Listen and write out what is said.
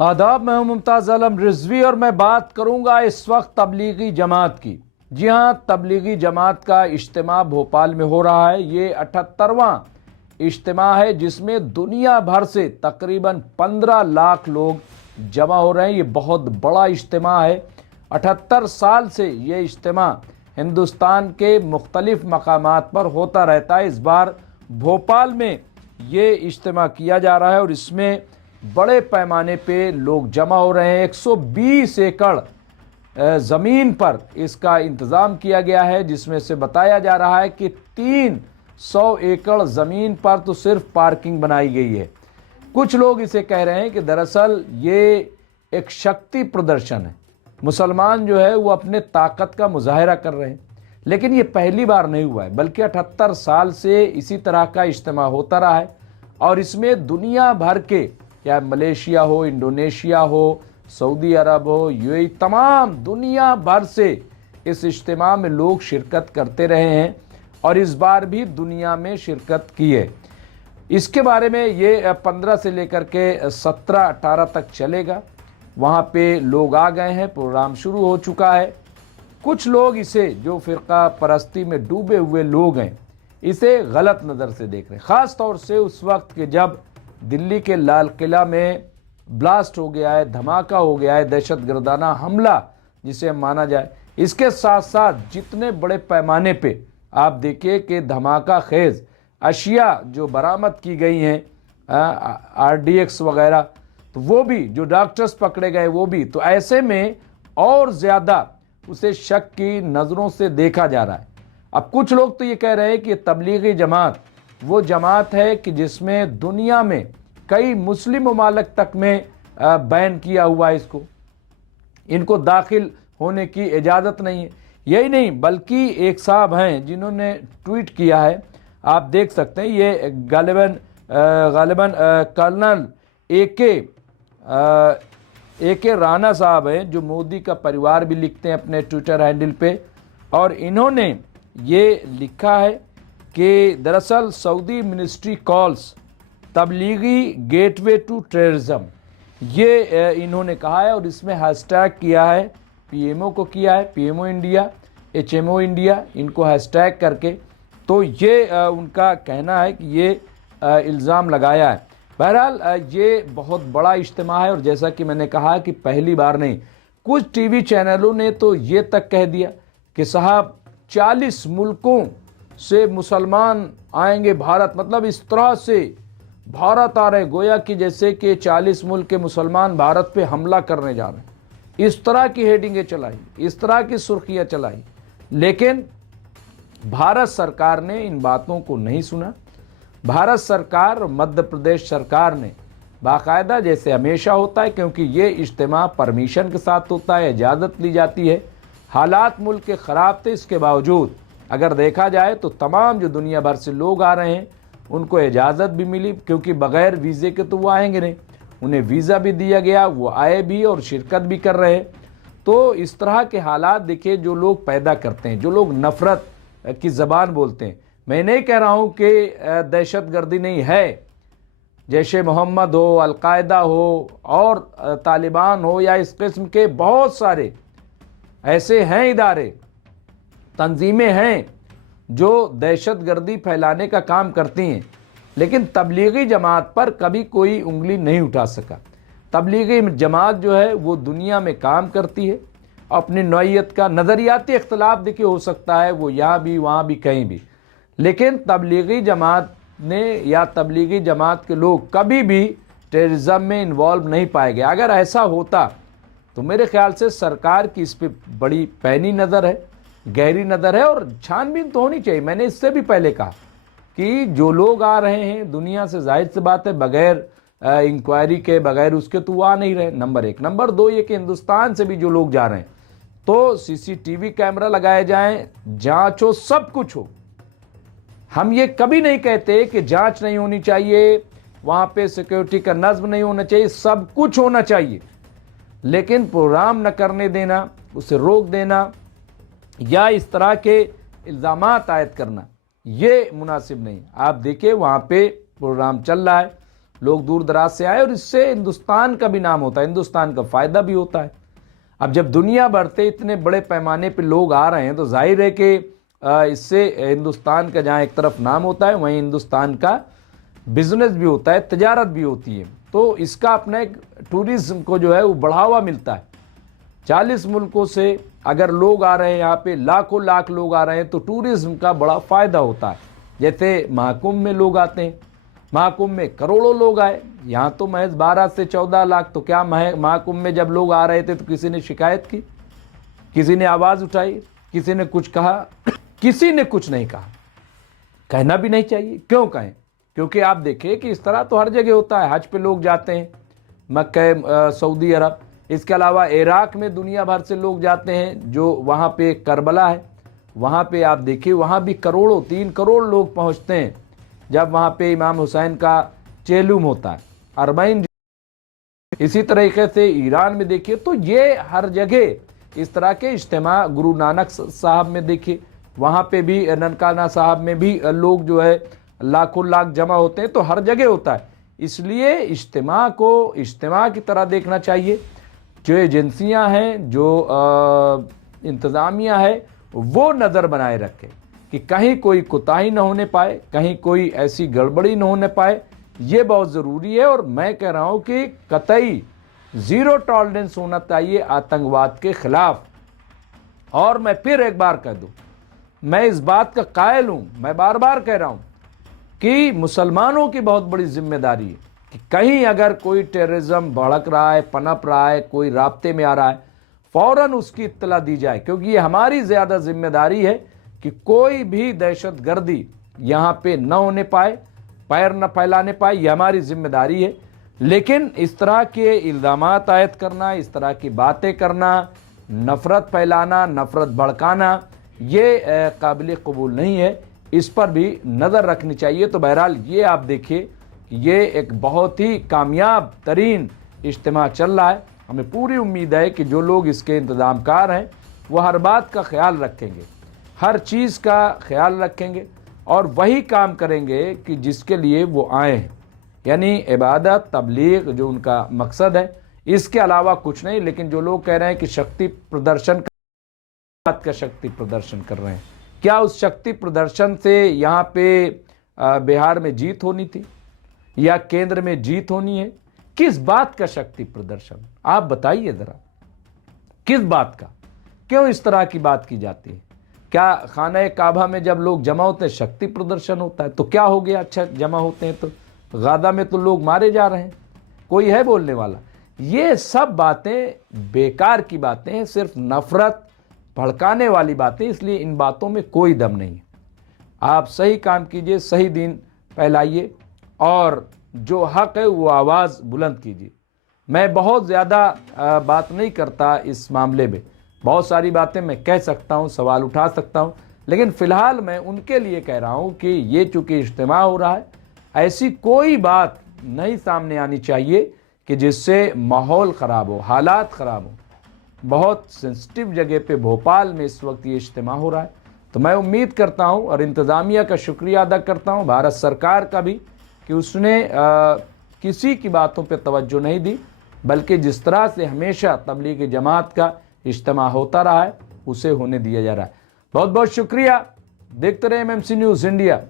आदाब, मैं हूं मुमताज़ आलम रिजवी और मैं बात करूंगा इस वक्त तबलीगी जमात की। जी हां, तबलीगी जमात का इज्तिमा भोपाल में हो रहा है। ये 78वां इज्तिमा है जिसमें दुनिया भर से तकरीबन 15 लाख लोग जमा हो रहे हैं। ये बहुत बड़ा इज्तिमा है। 78 साल से ये इज्तिमा हिंदुस्तान के मुख्तलिफ मकामात पर होता रहता है। इस बार भोपाल में ये इज्तिमा किया जा रहा है और इसमें बड़े पैमाने पे लोग जमा हो रहे हैं। 120 एकड़ ज़मीन पर इसका इंतज़ाम किया गया है, जिसमें से बताया जा रहा है कि 300 एकड़ ज़मीन पर तो सिर्फ पार्किंग बनाई गई है। कुछ लोग इसे कह रहे हैं कि दरअसल ये एक शक्ति प्रदर्शन है, मुसलमान जो है वो अपने ताकत का मुजाहरा कर रहे हैं। लेकिन ये पहली बार नहीं हुआ है, बल्कि 78 साल से इसी तरह का इज्तिमा होता रहा है और इसमें दुनिया भर के, या मलेशिया हो, इंडोनेशिया हो, सऊदी अरब हो, यूएई, तमाम दुनिया भर से इस इज्तिमा में लोग शिरकत करते रहे हैं और इस बार भी दुनिया में शिरकत की है। इसके बारे में ये 15 से लेकर के 17-18 तक चलेगा। वहाँ पे लोग आ गए हैं, प्रोग्राम शुरू हो चुका है। कुछ लोग इसे, जो फ़िरका परस्ती में डूबे हुए लोग हैं, इसे गलत नज़र से देख रहे हैं। ख़ास तौर से उस वक्त के जब दिल्ली के लाल किला में ब्लास्ट हो गया है, धमाका हो गया है, दहशतगर्दाना हमला जिसे माना जाए। इसके साथ साथ जितने बड़े पैमाने पे आप देखिए कि धमाका खेज अशिया जो बरामद की गई हैं, RDX वगैरह, तो वो भी, जो डॉक्टर्स पकड़े गए वो भी, तो ऐसे में और ज़्यादा उसे शक की नज़रों से देखा जा रहा है। अब कुछ लोग तो ये कह रहे हैं कि तबलीगी जमात वो जमात है कि जिसमें दुनिया में कई मुस्लिम ममालिक तक में बैन किया हुआ है, इनको दाखिल होने की इजाज़त नहीं है। यही नहीं, बल्कि एक साहब हैं जिन्होंने ट्वीट किया है, आप देख सकते हैं, ये गालिबन कर्नल AK राणा साहब हैं, जो मोदी का परिवार भी लिखते हैं अपने ट्विटर हैंडल पे, और इन्होंने ये लिखा है कि दरअसल Saudi ministry calls Tablighi gateway to terrorism, ये इन्होंने कहा है और इसमें हैशटैग किया है, PMO को किया है, PMO इंडिया, HMO इंडिया, इनको हैशटैग करके। तो ये उनका कहना है कि ये इल्ज़ाम लगाया है। बहरहाल ये बहुत बड़ा इज्तिमा है और जैसा कि मैंने कहा कि पहली बार नहीं, कुछ TV चैनलों ने तो ये तक कह दिया कि साहब 40 मुल्कों से मुसलमान आएंगे भारत, मतलब इस तरह से भारत आ रहे, गोया कि जैसे कि 40 मुल्क के मुसलमान भारत पे हमला करने जा रहे हैं। इस तरह की हेडिंगें चलाई, इस तरह की सुर्खियां चलाई, लेकिन भारत सरकार ने इन बातों को नहीं सुना। भारत सरकार, मध्य प्रदेश सरकार ने बाकायदा, जैसे हमेशा होता है, क्योंकि ये इज्तिमा परमिशन के साथ होता है, इजाज़त ली जाती है। हालात मुल्क के ख़राब थे, इसके बावजूद अगर देखा जाए तो तमाम जो दुनिया भर से लोग आ रहे हैं उनको इजाज़त भी मिली, क्योंकि बग़ैर वीज़े के तो वो आएंगे नहीं, उन्हें वीज़ा भी दिया गया, वो आए भी और शिरकत भी कर रहे हैं। तो इस तरह के हालात देखिए जो लोग पैदा करते हैं, जो लोग नफ़रत की ज़बान बोलते हैं। मैं नहीं कह रहा हूँ कि दहशतगर्दी नहीं है, जैशे मोहम्मद हो, अलकायदा हो और तालिबान हो, या इस किस्म के बहुत सारे ऐसे हैं इदारे, तंजीमें हैं जो दहशतगर्दी फैलाने का काम करती हैं, लेकिन तबलीगी जमात पर कभी कोई उंगली नहीं उठा सका। तबलीगी जमात जो है वो दुनिया में काम करती है अपनी नौइयत का। नज़रियाती इख्तलाफ देखिए हो सकता है, वो यहाँ भी वहाँ भी कहीं भी, लेकिन तबलीगी जमात ने या तबलीगी जमात के लोग कभी भी टेररिज्म में इन्वॉल्व नहीं पाए गए। अगर ऐसा होता तो मेरे ख्याल से सरकार की इस पर बड़ी पैनी नज़र है, गहरी नज़र है और छानबीन तो होनी चाहिए। मैंने इससे भी पहले कहा कि जो लोग आ रहे हैं दुनिया से, जाहिर सी बात है बग़ैर इंक्वायरी के, बग़ैर उसके तो वो आ नहीं रहे, नंबर 1। नंबर 2 ये कि हिंदुस्तान से भी जो लोग जा रहे हैं तो CCTV कैमरा लगाए जाएं, जांच हो, सब कुछ हो। हम ये कभी नहीं कहते कि जांच नहीं होनी चाहिए, वहाँ पे सिक्योरिटी का नज़्म नहीं होना चाहिए, सब कुछ होना चाहिए, लेकिन प्रोग्राम न करने देना, उसे रोक देना या इस तरह के इल्ज़ामात आयद करना, ये मुनासिब नहीं। आप देखिए वहाँ पे प्रोग्राम चल रहा है, लोग दूर दराज से आए और इससे हिंदुस्तान का भी नाम होता है, हिंदुस्तान का फ़ायदा भी होता है। अब जब दुनिया भर से इतने बड़े पैमाने पे लोग आ रहे हैं तो जाहिर है कि इससे हिंदुस्तान का जहाँ एक तरफ नाम होता है वहीं हिंदुस्तान का बिजनेस भी होता है, तजारत भी होती है। तो इसका अपना एक टूरिज्म को जो है वो बढ़ावा मिलता है। 40 मुल्कों से अगर लोग आ रहे हैं, यहाँ पे लाखों लाख लोग आ रहे हैं, तो टूरिज्म का बड़ा फ़ायदा होता है। जैसे महाकुंभ में लोग आते हैं, महाकुंभ में करोड़ों लोग आए, यहाँ तो महज 12 से 14 लाख। तो क्या महाकुंभ में जब लोग आ रहे थे तो किसी ने शिकायत की, किसी ने आवाज़ उठाई, किसी ने कुछ कहा? किसी ने कुछ नहीं कहा, कहना भी नहीं चाहिए। क्यों कहें? क्योंकि आप देखें कि इस तरह तो हर जगह होता है। हज पे लोग जाते हैं, मक्का, सऊदी अरब, इसके अलावा इराक में दुनिया भर से लोग जाते हैं। जो वहाँ पे करबला है, वहाँ पे आप देखिए, वहाँ भी करोड़ों, 3 करोड़ लोग पहुँचते हैं जब वहाँ पे इमाम हुसैन का चेलूम होता है, अरबाइन। इसी तरीके से ईरान में देखिए, तो ये हर जगह इस तरह के इज्तिमा, गुरु नानक साहब में देखिए, वहाँ पे भी, ननकाना साहब में भी लोग जो है लाखों लाख जमा होते हैं। तो हर जगह होता है। इसलिए इज्तिमा को इज्तिमा की तरह देखना चाहिए। जो एजेंसियां हैं, जो इंतज़ामिया है, वो नज़र बनाए रखें कि कहीं कोई कोताही न होने पाए, कहीं कोई ऐसी गड़बड़ी न होने पाए। ये बहुत ज़रूरी है। और मैं कह रहा हूँ कि कतई ज़ीरो टॉलरेंस होना चाहिए आतंकवाद के ख़िलाफ़। और मैं फिर एक बार कह दूँ, मैं इस बात का कायल हूँ, मैं बार बार कह रहा हूँ कि मुसलमानों की बहुत बड़ी जिम्मेदारी है कि कहीं अगर कोई टेररिज्म भड़क रहा है, पनप रहा है, कोई राब्ते में आ रहा है, फ़ौरन उसकी इत्तला दी जाए। क्योंकि ये हमारी ज़्यादा जिम्मेदारी है कि कोई भी दहशत गर्दी यहाँ पे न होने पाए, पैर न फैलाने पाए। ये हमारी जिम्मेदारी है। लेकिन इस तरह के इल्ज़ामात आयद करना, इस तरह की बातें करना, नफ़रत फैलाना, नफ़रत भड़काना, ये काबिल कबूल नहीं है। इस पर भी नज़र रखनी चाहिए। तो बहरहाल ये आप देखिए, ये एक बहुत ही कामयाब तरीन इज्तिमा चल रहा है। हमें पूरी उम्मीद है कि जो लोग इसके इंतज़ामकार हैं वो हर बात का ख्याल रखेंगे, हर चीज़ का ख्याल रखेंगे और वही काम करेंगे कि जिसके लिए वो आए हैं, यानी इबादत, तबलीग, जो उनका मकसद है। इसके अलावा कुछ नहीं। लेकिन जो लोग कह रहे हैं कि शक्ति प्रदर्शन का शक्ति प्रदर्शन कर रहे हैं, क्या उस शक्ति प्रदर्शन से यहाँ पे बिहार में जीत होनी थी या केंद्र में जीत होनी है? किस बात का शक्ति प्रदर्शन, आप बताइए ज़रा, किस बात का? क्यों इस तरह की बात की जाती है? क्या खाना काबा में जब लोग जमा होते हैं शक्ति प्रदर्शन होता है? तो क्या हो गया? अच्छा, जमा होते हैं तो गादा में तो लोग मारे जा रहे हैं, कोई है बोलने वाला? ये सब बातें बेकार की बातें हैं, सिर्फ नफरत भड़काने वाली बातें। इसलिए इन बातों में कोई दम नहीं है। आप सही काम कीजिए, सही दीन फैलाइए और जो हक है वो आवाज़ बुलंद कीजिए। मैं बहुत ज़्यादा बात नहीं करता इस मामले में, बहुत सारी बातें मैं कह सकता हूँ, सवाल उठा सकता हूँ, लेकिन फ़िलहाल मैं उनके लिए कह रहा हूँ कि ये चूँकि इज्तिमा हो रहा है, ऐसी कोई बात नहीं सामने आनी चाहिए कि जिससे माहौल ख़राब हो, हालात ख़राब हो। बहुत सेंसिटिव जगह पे भोपाल में इस वक्त ये इज्तिमा हो रहा है। तो मैं उम्मीद करता हूँ और इंतज़ामिया का शुक्रिया अदा करता हूँ, भारत सरकार का भी, कि उसने किसी की बातों पे तवज्जो नहीं दी, बल्कि जिस तरह से हमेशा तबलीग जमात का इज्तिमा होता रहा है उसे होने दिया जा रहा है। बहुत बहुत शुक्रिया। देखते रहे MMC न्यूज़ इंडिया।